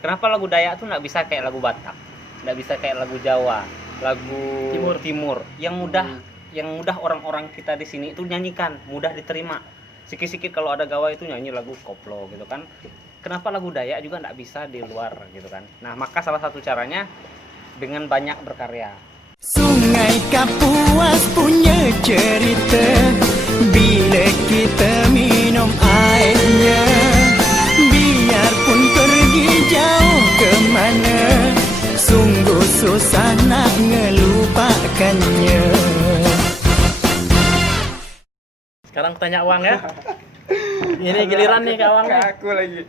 Kenapa lagu Dayak tuh nggak bisa kayak lagu Batak, nggak bisa kayak lagu Jawa, lagu Timur yang mudah orang-orang kita di sini itu nyanyikan, mudah diterima. Sikit-sikit kalau ada gawai itu nyanyi lagu koplo gitu kan. Kenapa lagu Dayak juga nggak bisa di luar gitu kan? Nah, maka salah satu caranya dengan banyak berkarya. Sungai Kapuas punya cerita bila kita minum airnya, biarpun pergi jauh kemana, sungguh susah nak ngelupakannya. Sekarang tanya Awang ya. Ini giliran nih ke Awang nih. Aku lagi.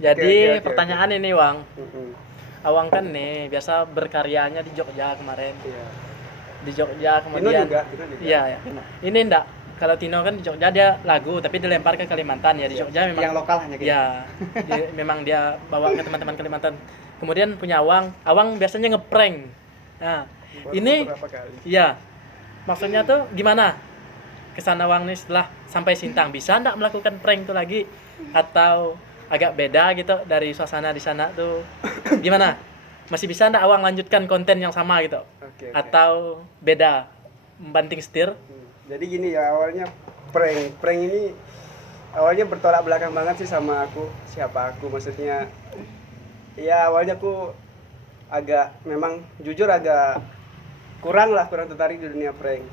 Jadi Oke. pertanyaan ini Wang. Mm-mm. Awang kan nih biasa berkaryanya di Jogja kemarin. Iya. Di Jogja Tino kemudian. juga. Iya, ya. Ini enggak. Kalau Tino kan di Jogja dia lagu tapi dilempar ke Kalimantan ya. Di Jogja memang yang lokal hanya kayak. ya, memang dia bawa ke teman-teman Kalimantan. Kemudian punya Awang biasanya ngeprank. Nah, Baru ini beberapa kali. iya. Maksudnya tuh gimana? Kesan Awang nih setelah sampai Sintang bisa enggak melakukan prank itu lagi atau agak beda gitu dari suasana di sana tuh gimana? Masih bisa enggak Awang lanjutkan konten yang sama gitu? Oke. Atau beda membanting setir? Jadi gini ya, awalnya prank ini awalnya bertolak belakang banget sih sama aku. Siapa aku maksudnya? Ya awalnya aku memang jujur agak kurang tertarik di dunia prank.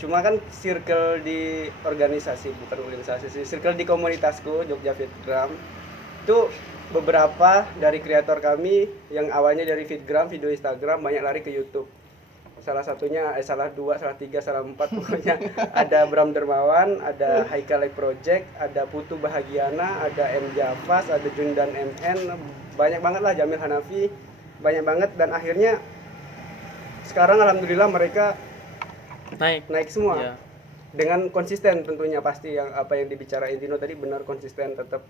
Cuma kan circle di organisasi, bukan organisasi sih, circle di komunitasku Jogja Fitgram itu beberapa dari kreator kami yang awalnya dari Fitgram, video Instagram, banyak lari ke YouTube. Salah satunya, salah dua, salah tiga, salah empat pokoknya. Ada Bram Dermawan, ada Haikal Live Project, ada Putu Bahagiana, ada M Javas, ada Jundan MN, banyak banget lah, Jamil Hanafi, banyak banget. Dan akhirnya sekarang alhamdulillah mereka naik semua. Iya. Dengan konsisten tentunya, pasti yang apa yang dibicarain Dino tadi benar, konsisten tetap.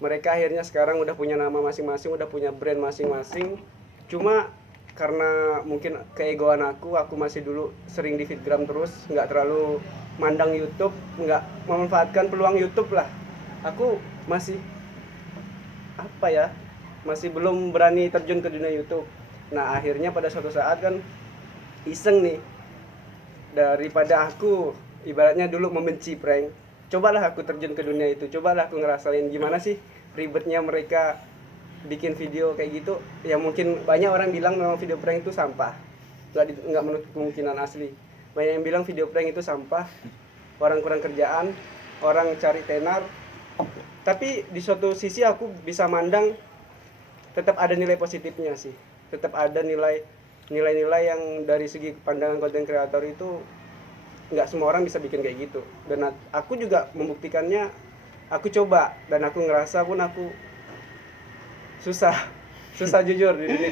Mereka akhirnya sekarang udah punya nama masing-masing, udah punya brand masing-masing. Cuma karena mungkin keegoan aku masih dulu sering di Fitgram terus, nggak terlalu mandang YouTube, nggak memanfaatkan peluang YouTube lah. Aku masih masih belum berani terjun ke dunia YouTube. Nah akhirnya pada suatu saat kan iseng nih, daripada aku ibaratnya dulu membenci prank, cobalah aku terjun ke dunia itu, cobalah aku ngerasain gimana sih ribetnya mereka bikin video kayak gitu. Ya mungkin banyak orang bilang memang video prank itu sampah, nggak menutup kemungkinan asli. Banyak yang bilang video prank itu sampah, orang kurang kerjaan, orang cari tenar. Tapi di suatu sisi aku bisa mandang tetap ada nilai positifnya sih, tetap ada nilai-nilai yang dari segi pandangan konten kreator itu nggak semua orang bisa bikin kayak gitu. Dan aku juga membuktikannya, aku coba dan aku ngerasa pun aku susah jujur di dunia.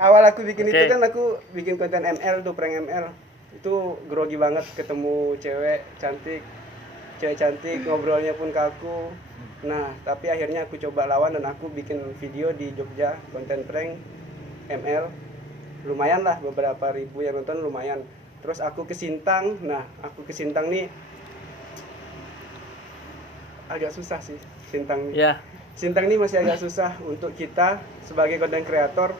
Awal aku bikin itu kan aku bikin konten ML tuh, prank ML itu grogi banget, ketemu cewek cantik ngobrolnya pun kaku. Nah tapi akhirnya aku coba lawan dan aku bikin video di Jogja, konten prank ML, lumayan lah, beberapa ribu yang nonton, lumayan. Terus aku ke Sintang. Nah aku ke Sintang nih agak susah sih. Sintang nih masih agak susah untuk kita sebagai content creator.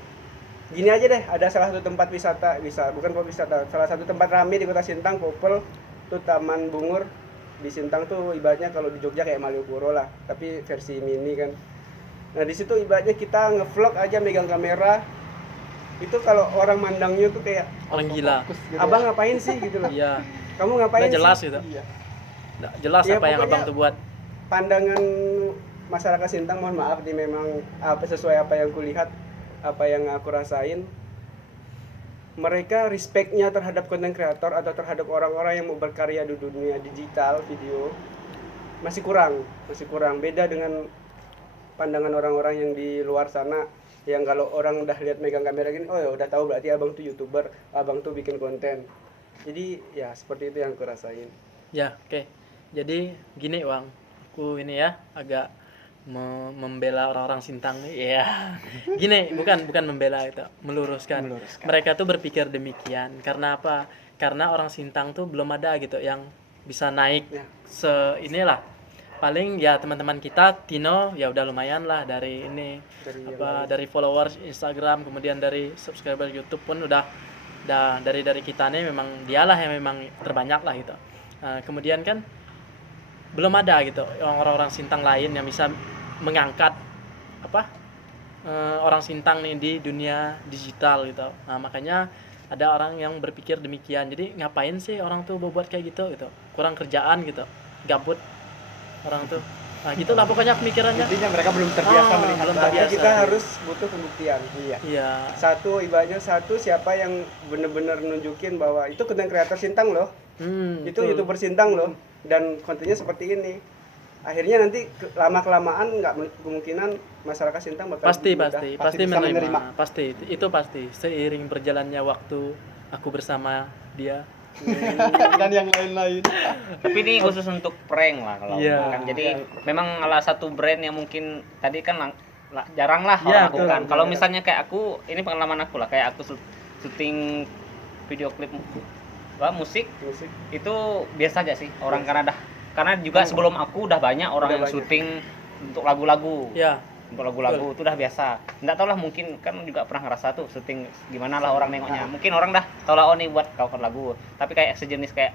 Gini aja deh, ada salah satu tempat wisata, salah satu tempat rame di kota Sintang, Popel tuh, Taman Bungur di Sintang tuh. Ibaratnya kalau di Jogja kayak Malioboro lah, tapi versi mini kan. Nah di situ ibaratnya kita ngevlog aja megang kamera, itu kalau orang mandangnya tuh kayak orang gila. Abang ngapain sih gitu loh. Iya. Kamu ngapain Nggak jelas sih? gitu. Iya. Nggak jelas Ya, apa yang pokoknya Abang tuh buat. Pandangan masyarakat Sintang, mohon maaf nih, memang sesuai apa yang kulihat, apa yang aku rasain. Mereka respectnya terhadap konten kreator atau terhadap orang-orang yang mau berkarya di dunia digital video masih kurang. Beda dengan pandangan orang-orang yang di luar sana, yang kalau orang udah lihat megang kamera gini, oh ya udah tahu berarti abang tuh YouTuber, abang tuh bikin konten. Jadi ya seperti itu yang aku rasain. Ya, oke. Jadi gini, Wang. Aku ini ya agak membela orang-orang Sintang nih. Ya. Gini, bukan membela itu, meluruskan. Mereka tuh berpikir demikian karena apa? Karena orang Sintang tuh belum ada gitu yang bisa naik inilah paling ya teman-teman kita Tino ya udah lumayan lah dari ini dari followers Instagram, kemudian dari subscriber YouTube pun udah dari kita nih memang dialah yang memang terbanyak lah gitu. Kemudian kan belum ada gitu orang-orang Sintang lain yang bisa mengangkat orang Sintang nih di dunia digital gitu. Nah, makanya ada orang yang berpikir demikian. Jadi ngapain sih orang tuh buat kayak gitu. Kurang kerjaan gitu. Gabut orang tuh. Nah, gitulah pokoknya pemikirannya. Intinya mereka belum terbiasa melihat. Belum Berarti terbiasa. kita harus butuh pembuktian. Iya. Ibaratnya siapa yang benar-benar nunjukin bahwa itu konten kreator Sintang loh. Itu betul. YouTuber Sintang loh, dan kontennya seperti ini. Akhirnya nanti lama-kelamaan nggak kemungkinan masyarakat Sintang bakal pasti bisa menerima. Pasti itu pasti seiring berjalannya waktu aku bersama dia. dan yang lain-lain. Tapi ini khusus untuk prank lah kalau Iya. kan. Jadi memang salah satu brand yang mungkin tadi kan jarang lah Iya, orang lakukan. betul. Kalau misalnya kayak aku, ini pengalaman aku lah, kayak aku syuting video klip musik itu biasa aja sih orang Kanada. Karena juga sebelum aku udah banyak orang yang syuting untuk lagu-lagu. Ya. Untuk lagu-lagu itu udah biasa. Nggak tau lah, mungkin kan juga pernah ngerasa tuh syuting gimana lah orang nengoknya. Mungkin orang dah tau lah, oh nih buat cover lagu. Tapi kayak sejenis kayak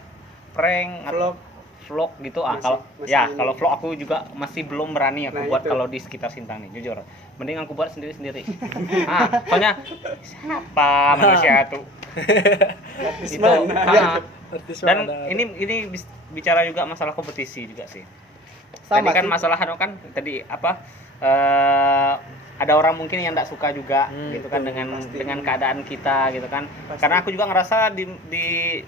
prank atau vlog gitu. Kalau vlog aku juga masih belum berani aku buat kalau di sekitar Sintang nih, jujur. Mending aku buat sendiri-sendiri. Soalnya siapa manusia tuh? Itu. Dan ini bicara juga masalah kompetisi juga sih. Sama Tadi kan sih. masalah kan tadi ada orang mungkin yang tidak suka juga gitu kan dengan keadaan kita gitu kan. Karena aku juga ngerasa di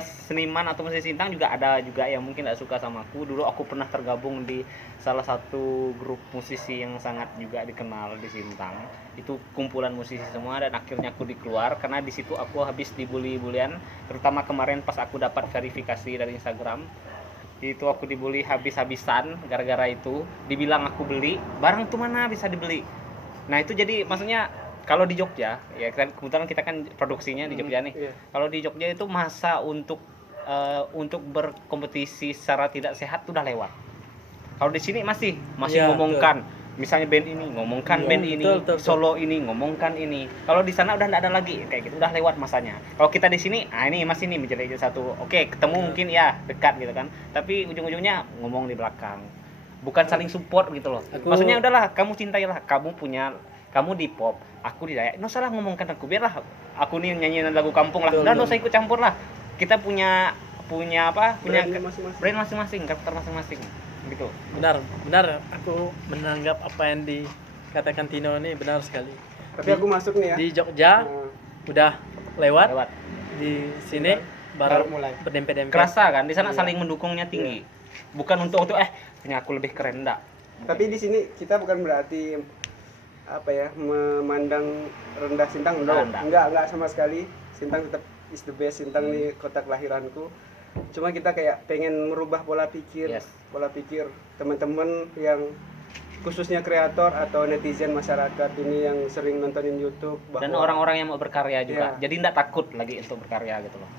seniman atau musisi Sintang juga ada juga yang mungkin tidak suka sama aku. Dulu aku pernah tergabung di salah satu grup musisi yang sangat juga dikenal di Sintang. Itu kumpulan musisi semua, dan akhirnya aku dikeluar karena di situ aku habis dibully-bulian, terutama kemarin pas aku dapat verifikasi dari Instagram. Itu aku dibully habis-habisan gara-gara itu, dibilang aku beli barang tuh mana bisa dibeli. Nah itu jadi maksudnya kalau di Jogja ya, kebetulan kita kan produksinya di Jogja nih. Kalau di Jogja itu masa untuk berkompetisi secara tidak sehat tuh udah lewat. Kalau di sini masih Iya, ngomongkan misalnya band ini ngomongkan band ini, betul. solo ini ngomongkan ini. Kalau di sana udah nggak ada lagi kayak gitu, udah lewat masanya. Kalau kita di sini, ini masih nih menjadi satu. Oke, ketemu mungkin ya dekat gitu kan. Tapi ujung-ujungnya ngomong di belakang. Bukan saling support gitu loh. Maksudnya udahlah, kamu cintailah, kamu di pop, aku di dayak. Nggak salah ngomongkan aku, biarlah aku nih nyanyiin lagu kampung lah. Udah nggak usah ikut campur lah. Kita punya brand masing-masing, karakter masing-masing. Gitu. Benar, aku menanggap apa yang dikatakan Tino ini benar sekali. Tapi aku masuk nih ya. Di Jogja udah lewat. Lewat. Di sini baru mulai. berdempet-dempet. Kerasa kan di sana saling mendukungnya tinggi. Bukan untuk punya aku lebih keren, enggak. Tapi di sini kita bukan berarti memandang rendah Sintang, enggak sama sekali. Sintang tetap is the best. Sintang nih kota kelahiranku. Cuma kita kayak pengen merubah pola pikir teman-teman yang khususnya kreator atau netizen masyarakat ini yang sering nontonin YouTube Dan orang-orang yang mau berkarya juga. Jadi enggak takut lagi untuk berkarya gitu loh.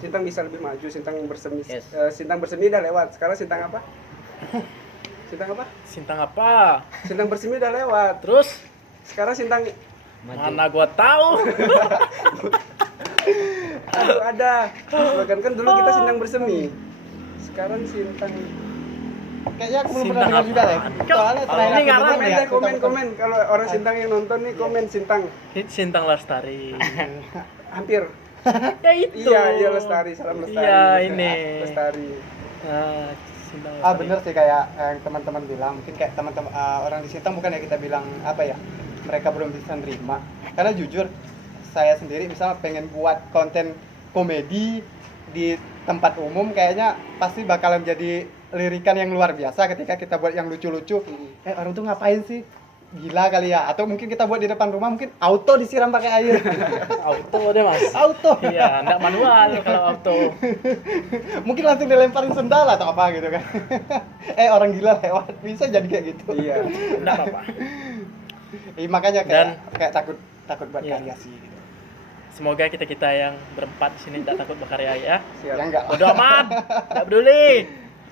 Sintang bisa lebih maju, Sintang bersemi. Yes. Sintang bersemi udah lewat. Sekarang Sintang apa? Sintang apa? Sintang bersemi udah lewat. Terus Sekarang Sintang mana gua tahu. ada. Bahkan kan dulu kita Sintang bersemi. Sekarang Sintang. Kayaknya aku belum pernah Sintang dengar juga deh. apaan? Soalnya Kalau terakhir ini aku ngarang dengar Komen ya, deh, komen. Kalau orang Sintang yang nonton nih komen Sintang. Sintang Lestari. Hampir. Ya itu. Iya Lestari, salam Lestari. Iya, ini. Lestari. Sintang Lestari. bener sih kayak yang teman-teman bilang, mungkin kayak teman-teman orang di Sintang bukan ya kita bilang mereka belum bisa nerima. Karena jujur saya sendiri misalnya pengen buat konten komedi di tempat umum, kayaknya pasti bakalan jadi lirikan yang luar biasa ketika kita buat yang lucu-lucu. Orang tuh ngapain sih? Gila kali ya. Atau mungkin kita buat di depan rumah, mungkin auto disiram pakai air. Auto deh Mas. Auto. Iya, enggak manual kalau auto. Mungkin langsung dilemparin sendal atau apa gitu kan. Orang gila lewat, bisa jadi kayak gitu. Iya. Enggak apa-apa. Makanya kayak takut buat Iya. karya sih gitu. Semoga kita yang berempat di sini tidak takut berkarya ya. Siap. Ya enggak. Bodo amat, enggak peduli.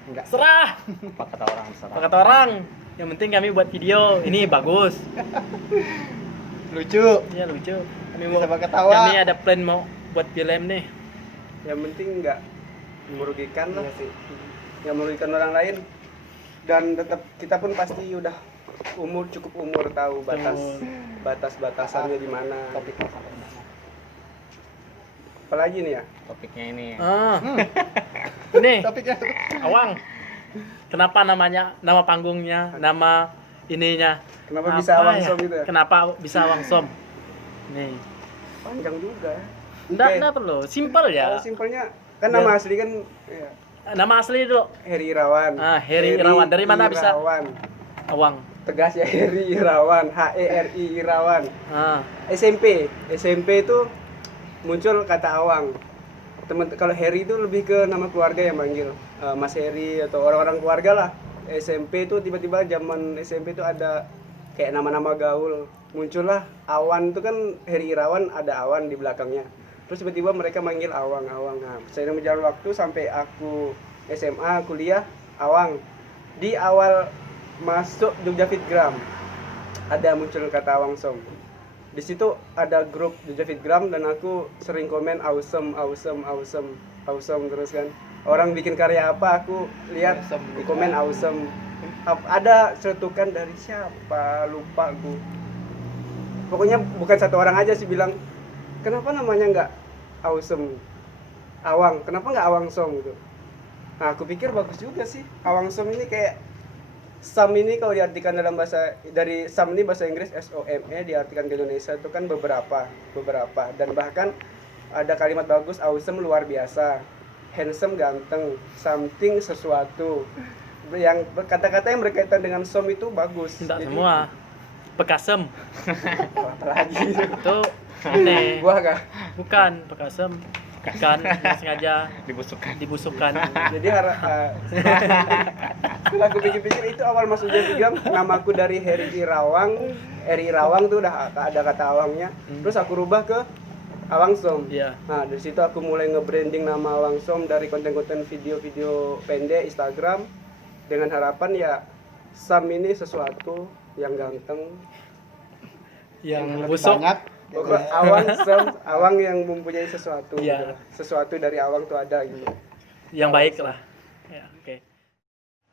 Enggak. Serah. Apa kata orang Apa serah. kata orang? Yang penting kami buat video ini bagus. Lucu. Iya lucu. Bisa ketawa. Kami ada plan mau buat film nih. Yang penting nggak merugikan lah, Iya sih. nggak merugikan orang lain, dan tetap kita pun pasti udah cukup umur tahu batasannya di mana. Topiknya sampai mana? Apalagi nih ya, Topiknya ini. Ah. Ini Topiknya Awang. Kenapa nama panggungnya, nama ininya? kenapa Apa bisa Awang ya? Som gitu ya? Kenapa bisa Awang Som? Nih. Panjang juga. Enggak perlu, simpel Kalau ya. simpelnya kan nama asli kan ya, Nama asli dulu. Heri Irawan. Heri Irawan. Dari mana bisa? Irawan. Awang. Tegas ya, Heri Irawan, HERI Irawan. Ah, SMP itu muncul kata Awang. Kalau Heri itu lebih ke nama keluarga yang manggil Mas Heri atau orang-orang keluarga lah. SMP itu tiba-tiba zaman SMP itu ada kayak nama-nama gaul, muncullah Awan. Itu kan Heri Irawan, ada Awan di belakangnya. Terus tiba-tiba mereka manggil Awang. Nah, seiring berjalan waktu sampai aku SMA kuliah, Awang. Di awal masuk Jogja Fitgram ada muncul kata Awang Som. Di situ ada grup Jogja Fitgram dan aku sering komen awesome terus kan. Orang bikin karya apa aku lihat Awesome di komen awesome. Ada cetukan dari siapa lupa gue. Pokoknya bukan satu orang aja sih bilang, kenapa namanya nggak awesome Awang, kenapa nggak Awang Som gitu. Nah aku pikir bagus juga sih Awang Som ini. Kayak Sam ini kalau diartikan dalam bahasa, dari Sam ini bahasa Inggris SOME, diartikan ke Indonesia itu kan beberapa, dan bahkan ada kalimat bagus, awesome luar biasa, handsome ganteng, something sesuatu. Yang kata-kata yang berkaitan dengan Som itu bagus. enggak Jadi, semua. Bekasem. apalagi Itu ini. buah kah? Bukan Bekasem. Bukan yang sengaja dibusukkan. Jadi setelah aku pikir-pikir itu awal masuk Jogja, namaku dari Heri Irawang tuh udah ada kata Awangnya. Terus aku rubah ke Awang Som. Iya. Nah dari situ aku mulai nge-branding nama Awang Som dari konten-konten video-video pendek Instagram, dengan harapan ya Sam ini sesuatu yang ganteng, Yang lebih busuk. banyak. pokoknya Awang yang mempunyai sesuatu. Iya. Gitu. Sesuatu dari Awang tuh ada gitu. Yang baik lah. Ya, oke.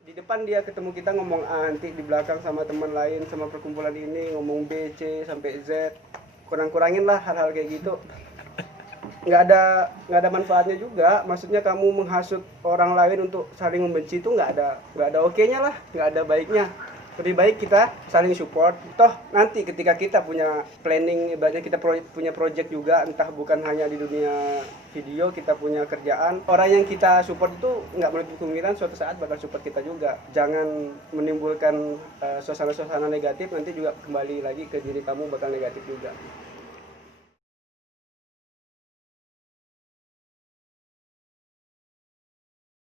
Di depan dia ketemu kita ngomong A, nanti di belakang sama teman lain, sama perkumpulan ini ngomong B, C sampai Z. Kurang-kurangin lah hal-hal kayak gitu. Nggak ada manfaatnya juga. Maksudnya kamu menghasut orang lain untuk saling membenci itu nggak ada oke-nya lah, nggak ada baiknya. Lebih baik kita saling support. Toh nanti ketika kita punya planning, ibaratnya kita punya project juga, entah bukan hanya di dunia video, kita punya kerjaan, orang yang kita support itu nggak menutup kemungkinan suatu saat bakal support kita juga. Jangan menimbulkan suasana-suasana negatif, nanti juga kembali lagi ke diri kamu bakal negatif juga.